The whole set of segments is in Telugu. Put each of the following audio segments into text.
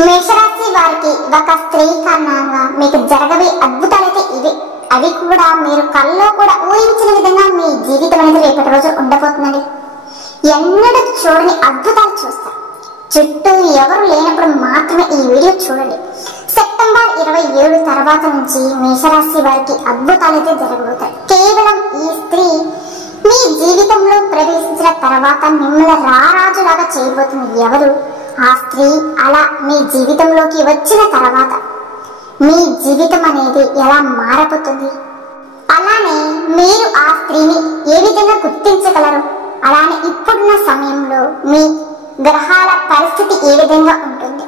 మేషరాశి వారికి ఒక స్త్రీ కారణంగా మీకు జరగవే అద్భుతాలైతే ఇవి. అవి కూడా మీరు కల్లో కూడా ఊహించిన విధంగా మీ జీవితం అనేది రేపటి రోజు ఉండబోతుందండి. ఎన్నడూ చూడని అద్భుతాలు చూస్తారు. చుట్టూ ఎవరు లేనప్పుడు మాత్రమే ఈ వీడియో చూడండి. సెప్టెంబర్ 27 తర్వాత నుంచి మేషరాశి వారికి అద్భుతాలైతే జరగబోతాయి. కేవలం ఈ స్త్రీ మీ జీవితంలో ప్రవేశించిన తర్వాత మిమ్మల్ని రారాజులాగా చేయబోతుంది. ఎవరు ఆ స్త్రీ? అలా మీ జీవితంలోకి వచ్చిన తర్వాత మీ జీవితం అనేది ఎలా మారబోతుంది? అలానే మీరు ఆ స్త్రీని ఏ విధంగా గుర్తించగలరు? అలానే ఇప్పుడున్న సమయంలో మీ గ్రహాల పరిస్థితి ఏ విధంగా ఉంటుంది?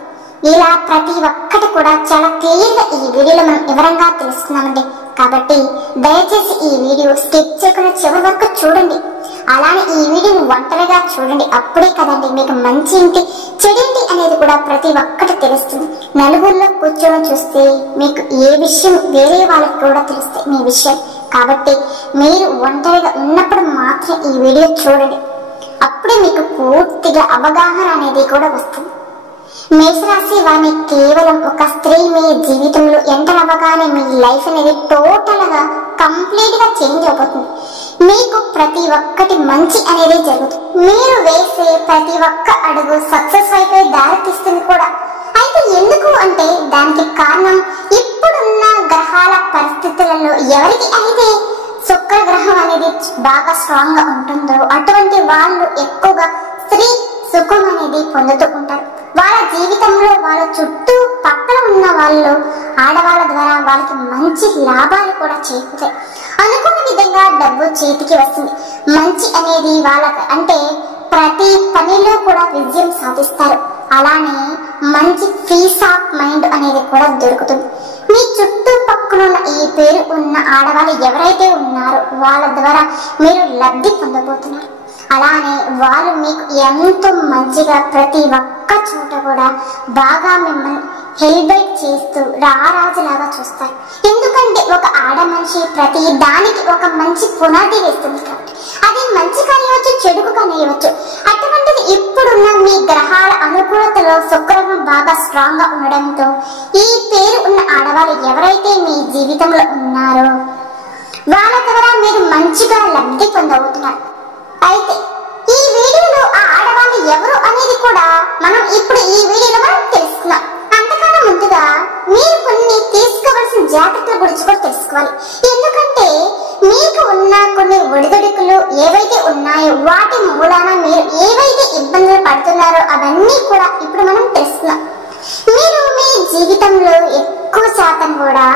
ఇలా ప్రతి ఒక్కటి కూడా చాలా క్లియర్ గా ఈ వీడియోలో మనం వివరంగా తెలుసుకున్నామండి. కాబట్టి దయచేసి ఈ వీడియో స్కిప్ చేయకుండా చివరి వరకు చూడండి. అలానే ఈ వీడియోని ఒంటరిగా చూడండి. అప్పుడే కదండి మీకు మంచి ఏంటి చెడేంటి అనేది కూడా ప్రతి ఒక్కటి తెలుస్తుంది. నలుగురిలో కూర్చొని చూస్తే మీకు ఏ విషయం వేరే వాళ్ళకి కూడా తెలుస్తాయి మీ విషయం. కాబట్టి మీరు ఒంటరిగా ఉన్నప్పుడు మాత్రం ఈ వీడియో చూడండి. అప్పుడే మీకు పూర్తిగా అవగాహన అనేది కూడా వస్తుంది. మేషరాశి వారిని కేవలం ఒక స్త్రీ మీ జీవితంలో ఎంటర్ అవ్వగానే మీ లైఫ్ అనేది టోటల్ గా కంప్లీట్ గా చేంజ్ అయిపోతుంది. మీకు ప్రతి ఒక్కటి మంచి అనేది జరుగుతుంది. మీరు వేసే ప్రతి ఒక్క అడుగు సక్సెస్ వైపే దారి తీస్తుంది కూడా. అయితే ఎందుకు అంటే దానికి కారణం ఇప్పుడున్న గ్రహాల పరిస్థితులలో ఎవరికి అయితే శుక్ర గ్రహం అనేది బాగా స్ట్రాంగ్ గా ఉంటుందో అటువంటి వాళ్ళు ఎక్కువగా స్త్రీ సుఖం అనేది పొందుతూ ఉంటారు. వాళ్ళ జీవితంలో వాళ్ళ చుట్టూ పక్కన ఉన్న వాళ్ళు ఆడవాళ్ళ ద్వారా వాళ్ళకి మంచి లాభాలు కూడా చేకూరుతాయి. అనుకున్న విధంగా డబ్బు చేతికి వస్తుంది. మంచి అనేది వాళ్ళకి అంటే ప్రతి పనిలో కూడా విజయం సాధిస్తారు. అలానే మంచి పీస్ ఆఫ్ మైండ్ అనేది కూడా దొరుకుతుంది. మీ చుట్టూ పక్కన ఉన్న ఈ పేరు ఉన్న ఆడవాళ్ళు ఎవరైతే ఉన్నారో వాళ్ళ ద్వారా మీరు లబ్ధి పొందబోతున్నారు. అలానే వాళ్ళు మీకు ఎంతో మంచిగా ప్రతి ఒక్క చోట కూడా బాగా మిమ్మల్ని హెల్బైట్ చేస్తూ రారాజులాగా చూస్తారు. ఎందుకంటే ఒక ఆడ మనిషి ప్రతి దానికి ఒక మంచి పునాది వేస్తుంది కాబట్టి అది మంచి కానివ్వచ్చు చెడుకు కానివ్వచ్చు. అటువంటిది ఇప్పుడున్న మీ గ్రహాల అనుకూలతలో శుక్రగ్రహం బాగా స్ట్రాంగ్ గా ఉండడంతో ఈ పేరు ఉన్న ఆడవాళ్ళు ఎవరైతే మీ జీవితంలో ఉన్నారో వాళ్ళ ద్వారా మీరు మంచిగా లబ్ధి పొందవుతున్నారు. అయితే ఈ వీడియోలో ఆ ఆడవాళ్ళు ఎవరు అనేది కూడా మనం ఇప్పుడు ఈ వీడియోలో మనం తెలుసుకున్నాం. అంతకన్నా ముందుగా మీరు కొన్ని తీసుకోవాల్సిన జాగ్రత్తల గురించి కూడా తెలుసుకోవాలి. ఎందుకంటే మీకు ఉన్న కొన్ని ఒడిదుడుకులు ఏవైతే ఉన్నాయో వాటి మూలాన మీరు ఏవైతే ఇబ్బందులు పడుతున్నారో అవన్నీ కూడా ఇప్పుడు మనం తెలుసుకున్నాం. మీరు మీ జీవితంలో ఎక్కువ శాతం కూడా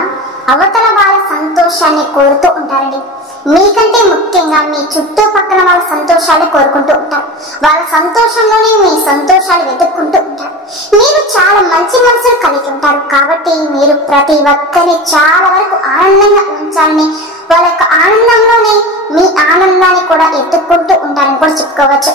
అవతల వాళ్ళ సంతోషాన్ని కోరుతూ ఉంటారండి. మీకంటే ముఖ్యంగా మీ చుట్టూ పక్కన వాళ్ళ సంతోషాలు కోరుకుంటూ ఉంటారు. వాళ్ళ సంతోషంలోనే మీ సంతోషాలు వెతుక్కుంటూ ఉంటారు. మీరు చాలా మంచి మనసులు కలిగి ఉంటారు. కాబట్టి మీరు ప్రతి ఒక్కరిని చాలా వరకు ఆనందంగా ఉంచాలని వాళ్ళ యొక్క ఆనందంలోనే మీ ఆనందాన్ని కూడా ఎత్తుక్కుంటూ ఉంటారని కూడా చెప్పుకోవచ్చు.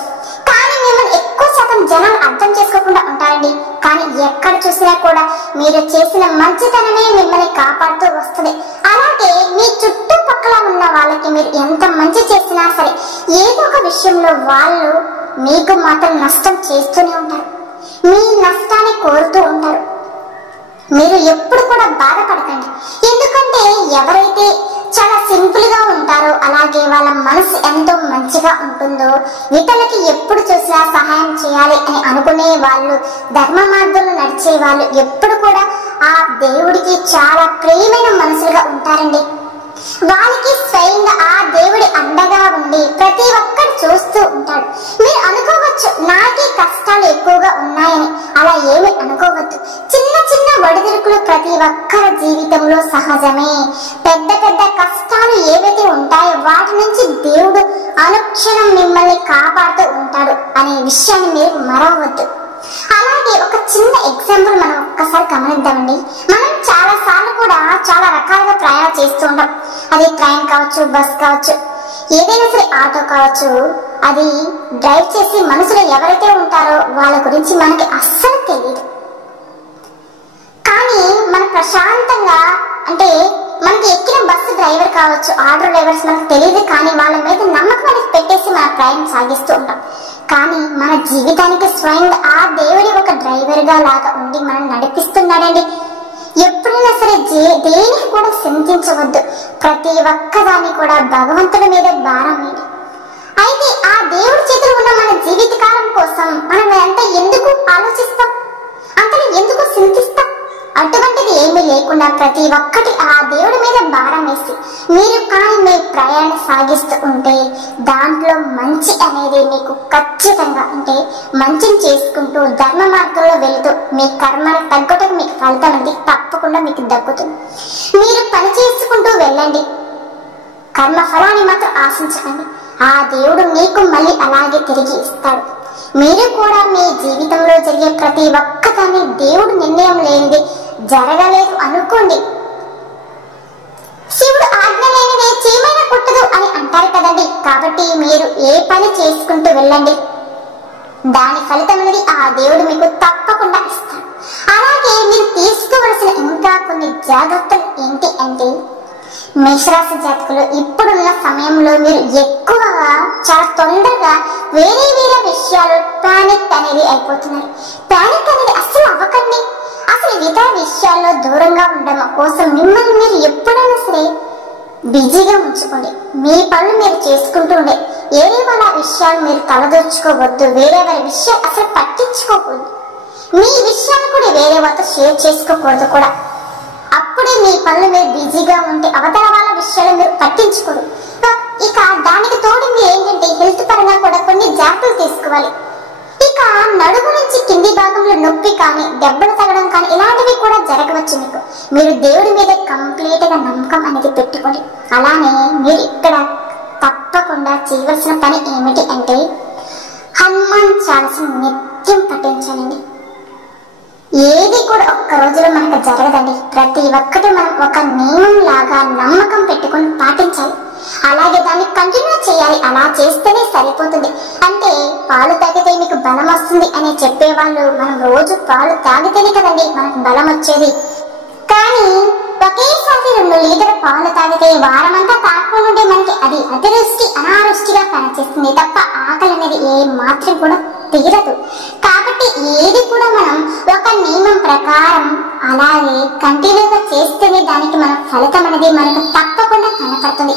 కానీ మిమ్మల్ని ఎక్కువ శాతం జనాలు అర్థం చేసుకోకుండా ఉంటారండి. కానీ ఎక్కడ చూసినా కూడా మీరు చేసిన మంచితనమే మిమ్మల్ని కాపాడుతూ వస్తుంది. అలాగే మీ చుట్టుపక్కల ఉన్న వాళ్ళకి మీరు ఎంత మంచి చేసినా సరే ఏదో ఒక విషయంలో వాళ్ళు మీకు మాత్రం నష్టం చేస్తూనే ఉంటారు. మీ నష్టాన్ని కోరుతూ ఉంటారు. మీరు ఎప్పుడు కూడా బాధపడకండి. ఎందుకంటే ఎవరైతే చాలా సింపుల్ గా ఉంటారో అలాగే వాళ్ళ మనసు ఎంతో మంచిగా ఉంటుందో ఇతరులకి ఎప్పుడు చూసినా సహాయం చేయాలి అని అనుకునే వాళ్ళు ధర్మ మార్గంలో నడిచే వాళ్ళు ఎప్పుడు కూడా ఆ దేవుడికి చాలా ప్రియమైన మనసులుగా ఉంటారండి. వాళ్ళకి స్వయంగా ఆ దేవుడి అండగా ఉండి ప్రతి ఒక్కరు చూస్తూ ఉంటాడు. మీరు అనుకోవచ్చు నాకే కష్టాలు ఎక్కువగా ఉన్నాయని. అలా ఏమి అనుకోవద్దు. చిన్న చిన్న ఒడిదుడుకులు ప్రతి ఒక్కరి జీవితంలో సహజమే. పెద్ద పెద్ద కష్టాలు ఏవైతే ఉంటాయో వాటి నుంచి దేవుడు అనుక్షణం మిమ్మల్ని కాపాడుతూ ఉంటాడు అనే విషయాన్ని మీరు మరవద్దు. అలాగే ఒక చిన్న ఎగ్జాంపుల్ మనం ఒక్కసారి గమనిద్దామండి. మనం చాలా సార్లు కూడా చాలా రకాలుగా ప్రయాణం చేస్తూ ఉంటాం. అది ట్రైన్ కావచ్చు, బస్ కావచ్చు, ఏదైనా సరే ఆటో కావచ్చు. అది డ్రైవ్ చేసి మనసులో ఎవరైతే ఉంటారో వాళ్ళ గురించి మనకి అస్సలు తెలియదు. కానీ మన ప్రశాంతంగా అంటే మనకి ఎక్కిన బస్సు డ్రైవర్ కావచ్చు, ఆటో డ్రైవర్స్ మనకు తెలియదు, కానీ వాళ్ళ మీద నమ్మకం అనేది పెట్టేసి మన ప్రయాణం సాగిస్తూ ఉంటాం. కానీ మన జీవితానికి స్వయంగా ఆ దేవుడి ఒక డ్రైవర్ గా లాగా ఉండి మనం నడిపిస్తున్నాడండి. ఎప్పుడైనా సరే దేనికి కూడా చింతించవద్దు. ప్రతి ఒక్కదాన్ని కూడా భగవంతుడి మీద భారం వేయండి. అయితే ఆ దేవుడి చేతులు ఉన్న మన జీవితకాలం కోసం మనం అంతా ఎందుకు ఆలోచిస్తాం, అంతలో ఎందుకు చింతిస్తాం? అటువంటిది ఏమీ లేకుండా ప్రతి ఒక్కటి ఆ దేవుడి మీద భారం వేసి మీరు కానీ మీ ప్రయాణం సాగిస్తూ ఉంటే దాంట్లో మంచి అనేది మీకు ఖచ్చితంగా అంటే మంచిని చేసుకుంటూ ధర్మ మార్గంలో వెళుతూ మీ కర్మను తగ్గటకు మీకు ఫలితం అనేది తప్పకుండా మీకు దక్కుతుంది. మీరు పని చేసుకుంటూ వెళ్ళండి, కర్మ ఫలాన్ని మాత్రం ఆశించకండి. ఆ దేవుడు మీకు మళ్ళీ అలాగే తిరిగి ఇస్తాడు. మీరు కూడా మీ జీవితంలో జరిగే ప్రతి ఒక్కదాన్ని దేవుడు నిర్ణయం లేనిది జరగలేదు అనుకోండి. శివుడు ఆజ్ఞ లేనిదే చీమైనా కుట్టదు అని అంటారు కదండి. కాబట్టి మీరు ఏ పని చేసుకుంటూ వెళ్ళండి, దాని ఫలితం అనేది ఆ దేవుడు మీకు తప్పకుండా ఇస్తాడు. అలాగే మీరు తీసుకోవలసిన ఇంకా కొన్ని జాగ్రత్తలు ఏంటి అంటే, మేషరాశి జాతకులు ఇప్పుడున్న సమయంలో మీరు ఎక్కువగా చాలా తొందరగా వేరే వేరే విషయాలు పానిక్ అనేది అయిపోతున్నారు. పానిక్ అనేది అసలు అవ్వకండి. అసలు ఇతర విషయాల్లో దూరంగా ఉండడం కోసం మిమ్మల్ని మీరు ఎప్పుడైనా సరే బిజీగా ఉంచుకోండి. మీ పనులు మీరు చేసుకుంటూ ఉండే వేరే వాళ్ళ విషయాలు మీరు తలదొచ్చుకోవద్దు. వేరే వాళ్ళ విషయాలు అసలు పట్టించుకోకూడదు. మీ విషయాలు కూడా వేరే వాళ్ళతో షేర్ చేసుకోకూడదు కూడా. అప్పుడే మీ పనులు మీరు బిజీగా ఉంటే అవతల వాళ్ళ విషయాలు మీరు పట్టించుకోరు. ఇక దానికి తోడు మీరు ఏంటంటే హెల్త్ పరంగా కూడా కొన్ని జాగ్రత్తలు తీసుకోవాలి. ఇక నడుము నుంచి కింది భాగంలో నొప్పి కానీ దెబ్బలు తగడం కానీ ఇలాంటివి కూడా జరగవచ్చు. మీరు దేవుడి మీద కంప్లీట్ గా నమ్మకం అనేది పెట్టుకోండి. అలానే మీరు ఇక్కడ తప్పకుండా చేయవలసిన పని ఏమిటి అంటే హనుమాన్ చాలీసా నిత్యం పఠించాలండి. ఏది కూడా ఒక్క రోజులో మనకు జరగదండి. ప్రతి ఒక్కటి మనం ఒక నియమం లాగా నమ్మకం పెట్టుకొని పాటించాలి. అలాగే దాన్ని కంటిన్యూ చేయాలి. అలా చేస్తేనే సరిపోతుంది. అంటే పాలు తాగితే మీకు బలం వస్తుంది అని చెప్పేవాళ్ళు మనం రోజు పాలు తాగితేనే కదండి మనకు బలం వచ్చేది. కానీ ఒకేసారి 2 లీటర్ పాలు తాగితే వారమంతా తాగకుండా మనకి అది అతివృష్టి అనావృష్టిగా పనిచేస్తుంది తప్ప ఆకలి అనేది ఏ మాత్రం కూడా తీరదు. కాబట్టి ఏది కూడా మనం ఒక నియమం ప్రకారం అలాగే కంటిన్యూగా చేస్తేనే దానికి మన ఫలితం అనేది మనకు తప్పకుండా కనపడుతుంది.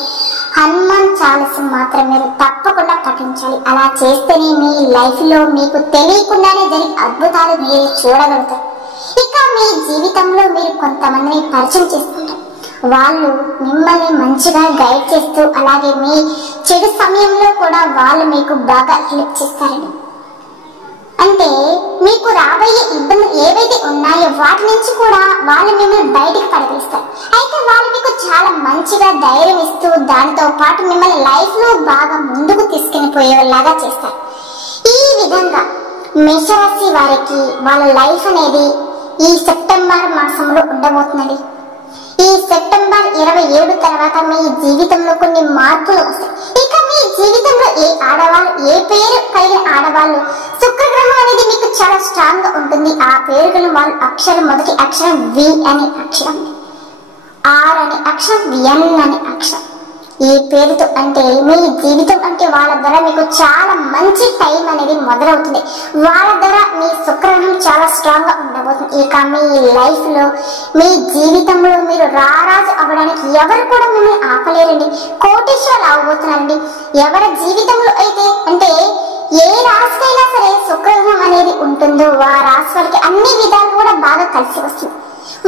హనుమాన్ చాలీసా మాత్రం మీరు తప్పకుండా పఠించాలి. అలా చేస్తేనే మీ లైఫ్ లో మీకు తెలియకుండానే జరిగే అద్భుతాలు మీరు చూడగలుగుతారు. ఇక మీ జీవితంలో మీరు కొంతమందిని పరిచయం చేసుకుంటారు. వాళ్ళు మిమ్మల్ని మంచిగా గైడ్ చేస్తూ అలాగే మీ చెడు సమయంలో కూడా వాళ్ళు మీకు బాగా హెల్ప్ చేస్తారండి. అంటే మీకు రాబోయే ఇబ్బందులు ఏవైతే ఉన్నాయో వాటి నుంచి కూడా వాళ్ళు మిమ్మల్ని బయటికి పడవేస్తారు. అయితే వాళ్ళు మీకు చాలా మంచిగా ధైర్యం ఇస్తూ దానితో పాటు మిమ్మల్ని లైఫ్ లో బాగా ముందుకు తీసుకుని పోయేలాగా చేస్తారు. ఈ విధంగా మేషరాశి వారికి వాళ్ళ లైఫ్ అనేది ఈ సెప్టెంబర్ మాసంలో ఉండబోతుందండి. ఈ సెప్టెంబర్ 27 తర్వాత మీ జీవితంలో కొన్ని మార్పులు వస్తాయి. ఇక మీ జీవితంలో ఏ ఆడవాళ్ళు ఏ పేరు కలిగిన ఆడవాళ్ళు శుక్రగ్రహం అనేది మీకు చాలా స్ట్రాంగ్ గా ఉంటుంది. ఆ పేరులను వాళ్ళు అక్షరం మొదటి అక్షరం వి అనే అక్షరం, ఆర్ అనే అక్షరం, ఎన్ అనే అక్షరం. ఈ పేరుతో అంటే మీ జీవితం అంటే వాళ్ళ ద్వారా మీకు చాలా మంచి టైం అనేది మొదలవుతుంది. వాళ్ళ ద్వారా మీ శుక్రగ్రహం చాలా స్ట్రాంగ్ గా ఉండబోతుంది. ఇక మీ లైఫ్ లో మీ జీవితంలో మీరు రారాజు అవ్వడానికి ఎవరు కూడా మిమ్మల్ని ఆపలేరండి. కోటీశ్వరులు అవ్వబోతున్నారండి. ఎవరి జీవితంలో అయితే అంటే ఏ రాశికైనా సరే శుక్రగ్రహం అనేది ఉంటుందో ఆ రాశి వారికి అన్ని విధాలు కూడా బాగా కలిసి వస్తుంది.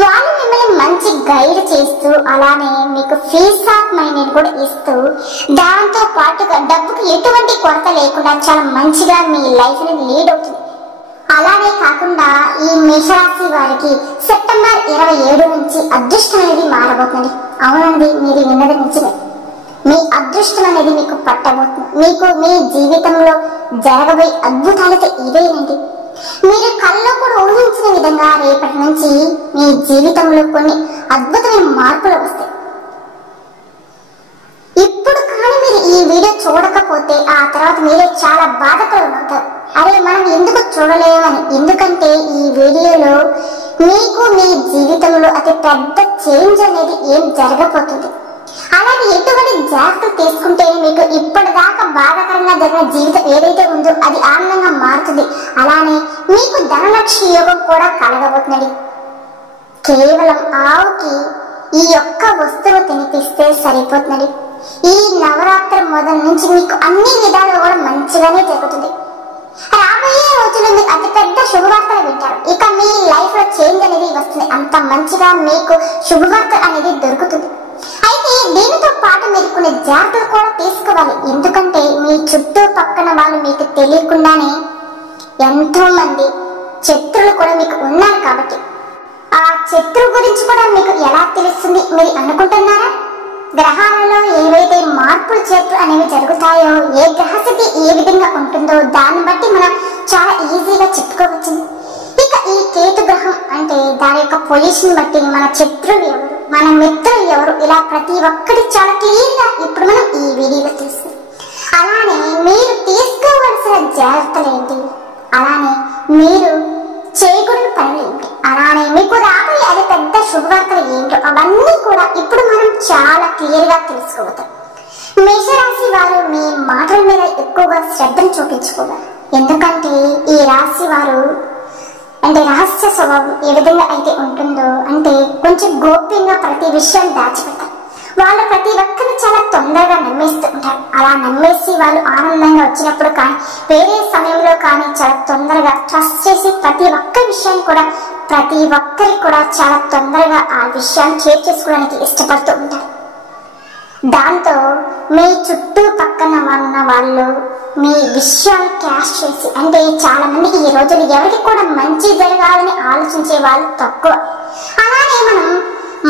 వాళ్ళు మిమ్మల్ని మంచి గైడ్ చేస్తూ అలానే మీకు పీస్ ఆఫ్ మైండ్ కూడా ఇస్తూ దాంతో పాటుగా డబ్బుకి ఎటువంటి కొరత లేకుండా చాలా మంచిగా మీ లైఫ్ ని లీడ్ అవుతుంది. అలానే కాకుండా ఈ మేషరాశి వారికి సెప్టెంబర్ 27 నుంచి అదృష్టం అనేది మారబోతుంది. అవునండి, మీరు విన్నది నిజమే. మీ అదృష్టం అనేది మీకు పట్టబోతుంది. మీకు మీ జీవితంలో జరగబోయే అద్భుతాలతో ఇవేనండి. మీరు కళ్ళలో కూడా ఊహించిన విధంగా రేపటి నుంచి మీ జీవితంలో కొన్ని అద్భుతమైన మార్పులు వస్తాయి. ఇప్పుడు కానీ మీరు ఈ వీడియో చూడకపోతే ఆ తర్వాత మీరే చాలా బాధపడుతారు. అరే మనం ఎందుకు చూడలేమని. ఎందుకంటే ఈ వీడియోలో మీకు మీ జీవితంలో అతి పెద్ద చేంజ్ అనేది ఏం జరగబోతుంది. అలాగే ఎటువంటి జాగ్రత్తలు తీసుకుంటేనే మీకు ఇప్పటిదాకా బాధాకరంగా జరిగిన జీవితం ఏదైతే ఉందో అది ఆనందంగా మారుతుంది. అలానే మీకు ధనలక్ష్మి యోగం కూడా కలగబోతున్నది. కేవలం ఆవుకి ఈ యొక్క వస్తువు తినిపిస్తే సరిపోతున్నది. ఈ నవరాత్రి మొదటి నుంచి మీకు అన్ని విధాలు కూడా మంచిగానే జరుగుతుంది. రాబోయే రోజుల్లో మీరు అతిపెద్ద శుభవార్తలు వింటారు. ఇక మీ లైఫ్ లో చేంజ్ అనేది వస్తుంది. అంత మంచిగా మీకు శుభవార్త అనేది దొరుకుతుంది. అయితే దీనితో పాటు మీరు కొన్ని జాగ్రత్తలు కూడా తీసుకోవాలి. ఎందుకంటే మీ చుట్టూ పక్కన వాళ్ళు మీకు తెలియకుండానే ఎంతో మంది శత్రువులు కూడా మీకు ఉన్నారు కాబట్టి ఆ శత్రువు గురించి కూడా మీకు ఎలా తెలుస్తుంది మీరు అనుకుంటున్నారా? గ్రహాలలో ఏవైతే మార్పులు చేర్పులు అనేవి జరుగుతాయో, ఏ గ్రహస్థితి ఏ విధంగా ఉంటుందో దాన్ని బట్టి మనం చాలా ఈజీగా చెప్పుకోవచ్చు. ఇక ఈ కేతు గ్రహం అంటే దాని యొక్క పొజిషన్ బట్టి మన శత్రువు ఎవరు, మన మిత్రులు ఎవరు, ఇలా ప్రతి ఒక్కటి చాలా క్లియర్ గా ఇప్పుడు మనం ఈ వీడియోలో చూస్తాం. అలానే మీరు తీసుకోవలసిన జాగ్రత్తలు ఏంటి, అలానే మీరు చేయకూడని పనులు ఏంటి, అలానే మీకు రాబోయే అది పెద్ద శుభవార్తలు ఏంటో అవన్నీ కూడా ఇప్పుడు మనం చాలా క్లియర్ గా తెలుసుకోవద్దాం. మేషరాశి వారు మీ మాటల మీద ఎక్కువగా శ్రద్ధను చూపించుకోవాలి. ఎందుకంటే ఈ రాశి వారు అంటే రహస్య స్వభావం ఏ విధంగా అయితే ఉంటుందో అంటే కొంచెం గోప్యంగా ప్రతి విషయాన్ని దాచిపెడతారు. వాళ్ళు ప్రతి ఒక్కరిని చాలా తొందరగా నమ్మేస్తూ ఉంటారు. అలా నమ్మేసి వాళ్ళు ఆనందంగా వచ్చినప్పుడు కానీ వేరే సమయంలో కానీ చాలా తొందరగా ట్రస్ట్ చేసి ప్రతి ఒక్క విషయాన్ని కూడా ప్రతి ఒక్కరికి కూడా చాలా తొందరగా ఆ విషయాన్ని షేర్ చేసుకోవడానికి ఇష్టపడుతూ ఉంటారు. దాంతో మీ చుట్టూ పక్కన ఉన్న వాళ్ళు మీ విషయాలు క్యాష్ చేసి అంటే చాలా మంది ఈ రోజులు ఎవరికి కూడా మంచి జరగాలని ఆలోచించే వాళ్ళు తక్కువ. అలానే మనం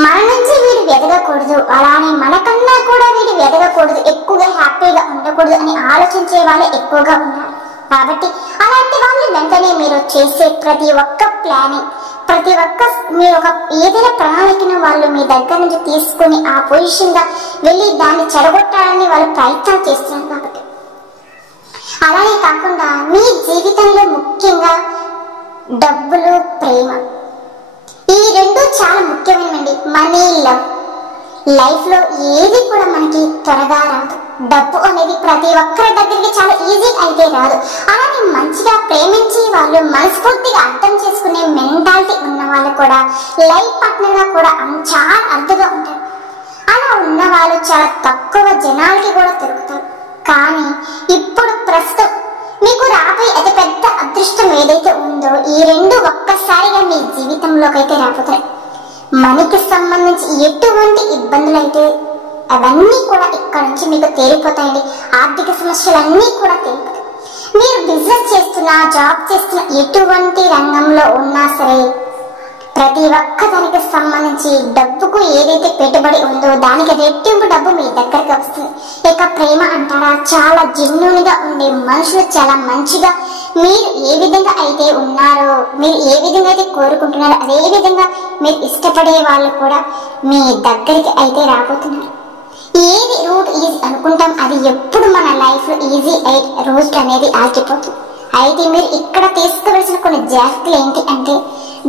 మన నుంచి వీడు ఎదగకూడదు, అలానే మనకన్నా కూడా వీడు ఎదగకూడదు, ఎక్కువగా హ్యాపీగా ఉండకూడదు అని ఆలోచించే వాళ్ళే ఎక్కువగా ఉన్నారు. కాబట్టి అలాంటి వాళ్ళు వెంటనే మీరు చేసే ప్రతి ఒక్క ప్లానింగ్ ప్రతి ఒక్క మీరు ఒక ఏదైనా ప్రణాళికను వాళ్ళు మీ దగ్గర నుంచి తీసుకుని ఆ పొజిషన్ గా వెళ్ళి దాన్ని చెడగొట్టాలని వాళ్ళు ప్రయత్నాలు చేస్తున్నారు. కాబట్టి అలానే కాకుండా మీ జీవితంలో ముఖ్యంగా డబ్బులు ప్రేమ ఈ రెండు చాలా ముఖ్యమైనవి. మనీ లవ్ లైఫ్ లో ఏది కూడా మనకి త్వరగా రాదు. డబ్బు అనేది ప్రతి ఒక్కరి దగ్గరికి చాలా ఈజీ అయితే రాదు. అలానే మంచిగా ప్రేమించి వాళ్ళు మనస్ఫూర్తిగా అర్థం చేసుకునే మెంటాలిటీ ఉన్న వాళ్ళు కూడా లైఫ్ పార్ట్నర్ గా కూడా చాలా అర్థంగా ఉంటారు. అలా ఉన్న వాళ్ళు చాలా తక్కువ జనాలకి కూడా దొరుకుతారు. కానీ ఇప్పుడు ప్రస్తుతం మీకు రాబోయే అతి పెద్ద అదృష్టం ఏదైతే ఉందో ఈ రెండు ఒక్కసారిగా మీ జీవితంలోకి అయితే రాబోతాయి. మనకి సంబంధించి ఎటువంటి ఇబ్బందులు అయితే అవన్నీ కూడా ఇక్కడ నుంచి మీకు తేలిపోతాయండి. ఆర్థిక సమస్యలన్నీ కూడా తేలిపోతాయి. మీరు బిజినెస్ చేస్తున్నా జాబ్ చేస్తున్నా ఎటువంటి రంగంలో ఉన్నా సరే ప్రతి ఒక్క దానికి సంబంధించి డబ్బుకు ఏదైతే పెట్టుబడి ఉందో దానికి రెట్టింపు డబ్బు మీ దగ్గరకు వస్తుంది. ఇక ప్రేమ అంటారా, చాలా జెన్యూన్ గా ఉండే మనుషులు చాలా మంచిగా మీరు ఏ విధంగా అయితే ఉన్నారో మీరు ఏ విధంగా అయితే కోరుకుంటున్నారో అదే విధంగా మీరు ఇష్టపడే వాళ్ళు కూడా మీ దగ్గరికి అయితే రాబోతున్నారు. ఏది రూట్ ఈజీ అనుకుంటాం అది ఎప్పుడు మన లైఫ్ లో ఈజీ రూట్ అనేది ఆగిపోతుంది. అయితే మీరు ఇక్కడ తీసుకోవలసిన కొన్ని జాగ్రత్తలు ఏంటి అంటే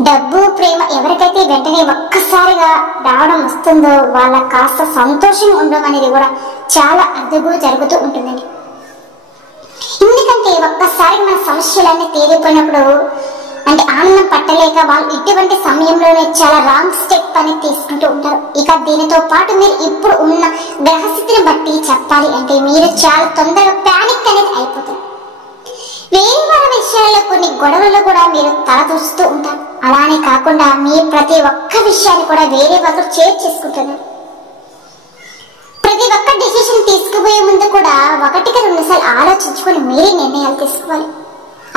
డబ్బు ప్రేమ ఎవరికైతే వెంటనే ఒక్కసారిగా రావడం వస్తుందో వాళ్ళ కాస్త సంతోషం ఉండడం అనేది కూడా చాలా అరుదుగా జరుగుతూ ఉంటుందండి. ఎందుకంటే ఒక్కసారి మన సమస్యలన్నీ తీరిపోయినప్పుడు అంటే ఆనందం పట్టలేక వాళ్ళు ఇటువంటి సమయంలోనే చాలా రాంగ్ స్టెప్ అని తీసుకుంటూ ఉంటారు. ఇక దీనితో పాటు మీరు ఇప్పుడు ఉన్న గ్రహస్థితిని బట్టి చెప్పాలి అంటే మీరు చాలా తొందరగా ప్యానిక్ అనేది అయిపోతారు. వేరే వాళ్ళ విషయాల్లో కొన్ని గొడవలు కూడా మీరు తలదూస్తూ ఉంటారు. అలానే కాకుండా మీ ప్రతి ఒక్క విషయాన్ని కూడా వేరే వాళ్ళు షేర్ చేసుకుంటున్నారు. ప్రతి ఒక్క డిసిషన్ తీసుకుపోయే ముందు కూడా 1-2 సార్లు ఆలోచించుకొని మీరే నిర్ణయాలు తీసుకోవాలి.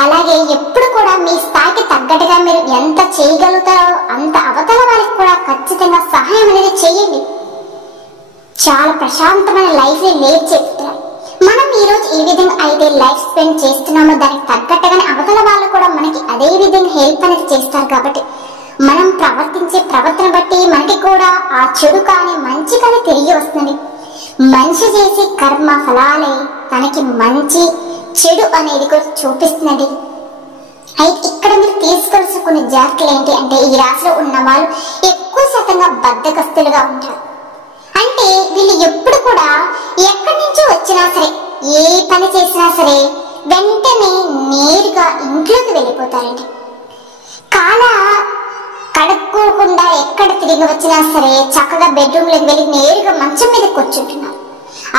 అలాగే ఎప్పుడు కూడా మీ స్థాయికి తగ్గట్టుగా మీరు ఎంత చేయగలుగుతారో అంత అవతల వాళ్ళకి కూడా ఖచ్చితంగా సహాయం అనేది చేయండి. చాలా ప్రశాంతమైన లైఫ్ ని లీడ్ చేస్తారు. మనం ఈ రోజు ఏ విధంగా అయితే లైఫ్ స్పెండ్ చేస్తున్నామో దానికి తగ్గట్టుగానే అవతల వాళ్ళు కూడా మనకి అదే విధంగా హెల్ప్ అనేది చేస్తారు. కాబట్టి మనం ప్రవర్తించే ప్రవర్తన బట్టి మనకి కూడా ఆ చెడు కానీ మంచి కానీ తిరిగి వస్తుంది. మనిషి చేసే కర్మ ఫలాలే తనకి మంచి చెడు అనేది కూడా చూపిస్తుందండి. అయితే ఇక్కడ మీరు తీసుకోవాల్సిన కొన్ని జాగ్రత్తలు ఏంటి అంటే ఈ రాశిలో ఉన్న వాళ్ళు ఎక్కువ శాతంగా బద్ధకస్తులుగా ఉంటారు. అంటే వీళ్ళు కూడా ఎక్కడి నుంచో వచ్చినా సరే, ఏ పని చేసినా సరే వెంటనే నేరుగా ఇంట్లోకి వెళ్ళిపోతారండి. కాల కడుక్కోకుండా ఎక్కడ తిరిగి వచ్చినా సరే చక్కగా బెడ్రూమ్లోకి వెళ్ళి నేరుగా మంచం మీద కూర్చుంటున్నారు.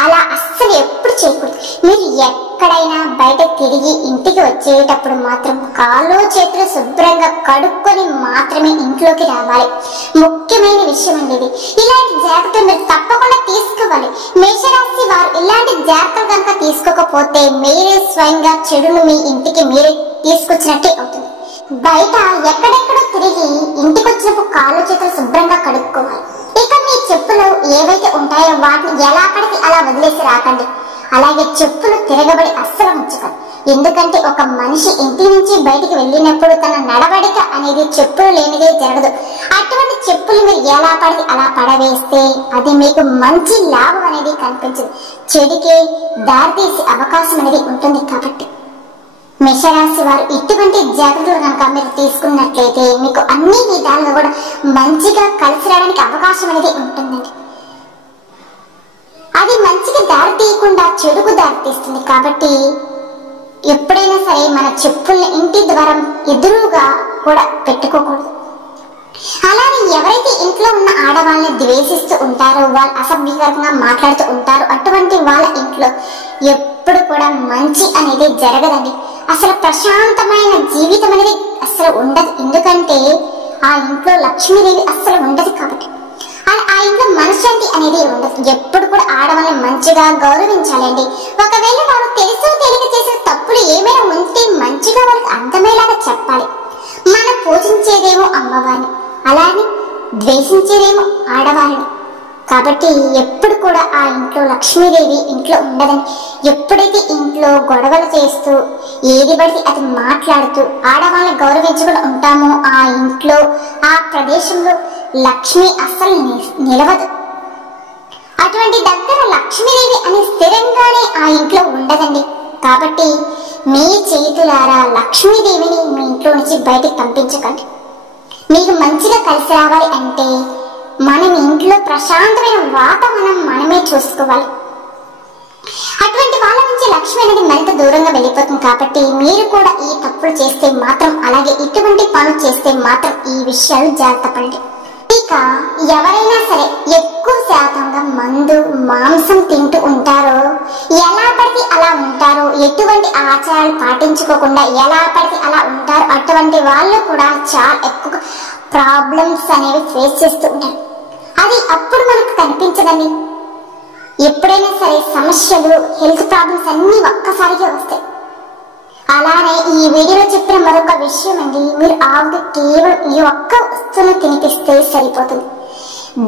అలా అస్సలు ఎప్పుడు చేయకూడదు. మీరు ఎక్కడైనా బయట తిరిగి ఇంటికి వచ్చేటప్పుడు మాత్రం కాళ్ళు చేతులు శుభ్రంగా కడుక్కొని మాత్రమే ఇంట్లోకి రావాలి. ముఖ్యమైన విషయం అండి ఇది. ఇలాంటి జాగ్రత్తలు మీరు తప్పకుండా తీసుకోవాలి. మేషరాశి వారు ఇలాంటి జాగ్రత్తలు కనుక తీసుకోకపోతే మీరే స్వయంగా చెడును మీ ఇంటికి మీరే తీసుకొచ్చినట్టే అవుతుంది. బయట ఎక్కడెక్కడో తిరిగి ఇంటికి వచ్చినప్పుడు కాళ్ళు చేతులు శుభ్రంగా కడుక్కోవాలి. ఇక మీ చెప్పులు ఏవైతే ఉంటాయో వాటిని ఎలా పడితే అలా వదిలేసి రాకండి. అలాగే చెప్పులు తిరగబడి అస్సలు ఉంచకండి. ఎందుకంటే ఒక మనిషి ఇంటి నుంచి బయటికి వెళ్ళినప్పుడు తన నడవడిక అనేది చెప్పులు లేనిదే జరగదు. అటువంటి చెప్పులు మీరు ఎలా పడితే అలా పడవేస్తే అది మీకు మంచి లాభం అనేది కనిపించదు, చెడుకే దారితీసే అవకాశం అనేది ఉంటుంది. కాబట్టి మేషరాశి వారు ఇటువంటి జాగ్రత్తలు కనుక మీరు తీసుకున్నట్లయితే మీకు అన్ని విధాలుగా కూడా మంచిగా కలిసి రావడానికి అవకాశం అనేది ఉంటుందండి. అది మంచిగా దారి తీయకుండా చెడుకు దారి తీస్తుంది. కాబట్టి ఎప్పుడైనా సరే మన చెప్పుల్ని ఇంటి ద్వారం ఎదురుగా కూడా పెట్టుకోకూడదు. అలానే ఎవరైతే ఇంట్లో ఉన్న ఆడవాళ్ళని ద్వేషిస్తూ ఉంటారో, వాళ్ళు అసభ్యకరంగా మాట్లాడుతూ ఉంటారో, అటువంటి వాళ్ళ ఇంట్లో ఎప్పుడు కూడా మంచి అనేది జరగదండి. అసలు ప్రశాంతమైన జీవితం అనేది అసలు ఉండదు. ఎందుకంటే ఆ ఇంట్లో లక్ష్మీదేవి అస్సలు ఉండదు. కాబట్టి ఆ ఇంట్లో మనశ్శాంతి అనేది ఉండదు. ఎప్పుడు కూడా ఆడవాళ్ళని మంచిగా గౌరవించాలండి. ఒకవేళ వారు తెలుసో తెలియక చేసిన తప్పులు ఏమైనా ఉంటే మంచిగా వాళ్ళకి అర్థమయ్యేలాగా చెప్పాలి. మనం పూజించేదేమో అమ్మవారిని, అలానే ద్వేషించేదేమో ఆడవారిని. కాబట్టి ఎప్పుడు కూడా ఆ ఇంట్లో లక్ష్మీదేవి ఇంట్లో ఉండదని, ఎప్పుడైతే ఇంట్లో గొడవలు చేస్తూ ఏది పడితే అది మాట్లాడుతూ ఆడవాళ్ళని గౌరవించకుండా ఉంటామో ఆ ఇంట్లో ఆ ప్రదేశంలో లక్ష్మి అస్సలు నిలవదు. అటువంటి దగ్గర లక్ష్మీదేవి అని స్థిరంగానే ఆ ఇంట్లో ఉండదండి. కాబట్టి మీ చేతులారా లక్ష్మీదేవిని మీ ఇంట్లో నుంచి బయటికి పంపించకండి. మీకు మంచిగా కలిసి రావాలి అంటే మనం ఇంట్లో ప్రశాంతమైన వాతావరణం మనమే చూసుకోవాలి. అటువంటి వాళ్ళ నుంచి లక్ష్మి అనేది మరింత దూరంగా వెళ్ళిపోతుంది. కాబట్టి మీరు కూడా ఈ తప్పులు చేస్తే మాత్రం, అలాగే ఇటువంటి పనులు చేస్తే మాత్రం ఈ విషయాలు జాగ్రత్త పడండి. ఇక ఎవరైనా సరే ఎక్కువ శాతంగా మందు మాంసం తింటూ ఉంటారో, ఎలా పడితే అలా ఉంటారో, ఎటువంటి ఆచారాలు పాటించుకోకుండా ఎలా పడితే అలా ఉంటారో, అటువంటి వాళ్ళు కూడా చాలా ఎక్కువ ప్రాబ్లమ్స్ అనేవి ఫేస్ చేస్తూ ఉంటారు. అది అప్పుడు మనకు కనిపించదండి. ఎప్పుడైనా సరే సమస్యలు, హెల్త్ ప్రాబ్లమ్స్ అన్ని ఒక్కసారిగా వస్తాయి. అలానే ఈ వీడియోలో చెప్పిన మరొక విషయం అండి, మీరు ఆవుకి కేవలం ఈ ఒక్క వస్తువును తినిపిస్తే సరిపోతుంది.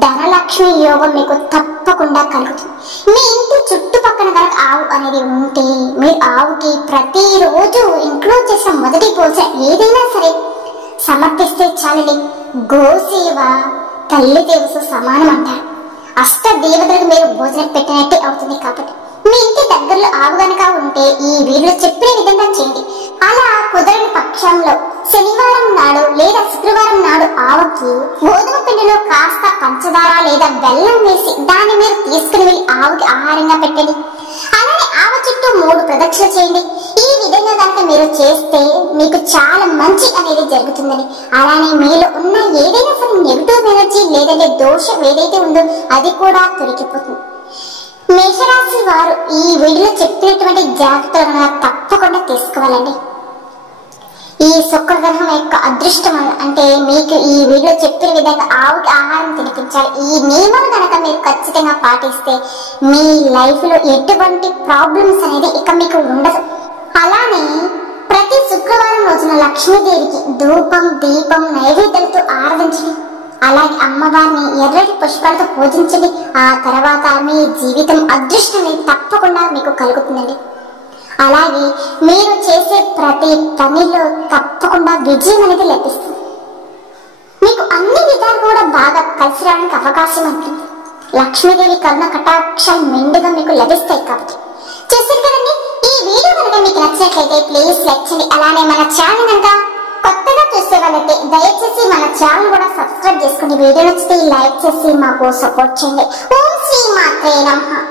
ధనలక్ష్మి యోగం మీకు తప్పకుండా కలుగుతుంది. మీ ఇంటి చుట్టుపక్కల కనుక ఆవు అనేది ఉంటే మీరు ఆవుకి ప్రతిరోజు ఇంట్లో చేసిన మొదటి భోజనం ఏదైనా సరే సమర్పిస్తే చాలండి. గోసేవ తల్లి దేవత సమానం అంటారు. అష్ట దేవతలకు మీరు భోజనం పెట్టినట్టే అవుతుంది. కాబట్టి మీ ఇంటి దగ్గరలో ఆవు గనక ఉంటే ఈ వీడియో చెప్పిన విధంగా చేయండి. అలా కుదరని పక్షంలో శనివారం నాడు లేదా శుక్రవారం నాడు ఆవుకి గోధుమ పిండిలో కాస్త పంచదార లేదా బెల్లం వేసి దాన్ని మీరు తీసుకుని వెళ్ళి ఆవుకి ఆహారంగా పెట్టండి. అలానే ఆవు చుట్టూ 3 ప్రదక్షిణలు చేయండి. ఈ విధంగా కనుక మీరు చేస్తే మీకు చాలా మంచి అనేది జరుగుతుందని, అలానే మీలో ఉన్న ఏదైనా సరే నెగిటివ్ ఎనర్జీ లేదంటే దోషం ఏదైతే ఉందో అది కూడా తొలగిపోతుంది. మేషరాశి వారు ఈ వీడియోలో చెప్పినటువంటి జాగ్రత్తలను తప్పకుండా తీసుకోవాలండి. ఈ శుక్రగ్రహం యొక్క అదృష్టం అంటే మీకు ఈ వీడియో చెప్పిన విధంగా ఆవుకి ఆహారం తినిపించాలి. ఈ నియమాలు కనుక మీరు ఖచ్చితంగా పాటిస్తే మీ లైఫ్ లో ఎటువంటి ప్రాబ్లమ్స్ అనేది ఇక మీకు ఉండదు. అలానే ప్రతి శుక్రవారం రోజున లక్ష్మీదేవికి ధూపం దీపం నైవేద్యాలతో ఆరాధించండి. అలాగే అమ్మవారిని ఎర్రటి పుష్పాలతో పూజించండి. ఆ తర్వాత మీ జీవితం అదృష్టం తప్పకుండా మీకు కలుగుతుందండి. అలాగే మీరు చేసే ప్రతి పనిలో తప్పకుండా విజయం అనేది లభిస్తుంది. మీకు అన్ని విధాలు కూడా బాగా కలిసి రావడానికి అవకాశం ఉంటుంది. లక్ష్మీదేవి కరుణ కటాక్షాలు మెండుగా మీకు లభిస్తాయి. కాబట్టి చేశారు కదండి. ఈ వీడియో కనుక మీకు నచ్చినట్లయితే ప్లీజ్ లైక్ చేయండి. అలానే మన ఛానల్ కనుక కొత్తగా చూసే వాళ్ళైతే దయచేసి మన ఛానల్ కూడా సబ్స్క్రైబ్ చేసుకోండి. వీడియో నచ్చితే లైక్ చేసి మాకు సపోర్ట్ చేయండి. ఓం శ్రీ మాత్రే నమః.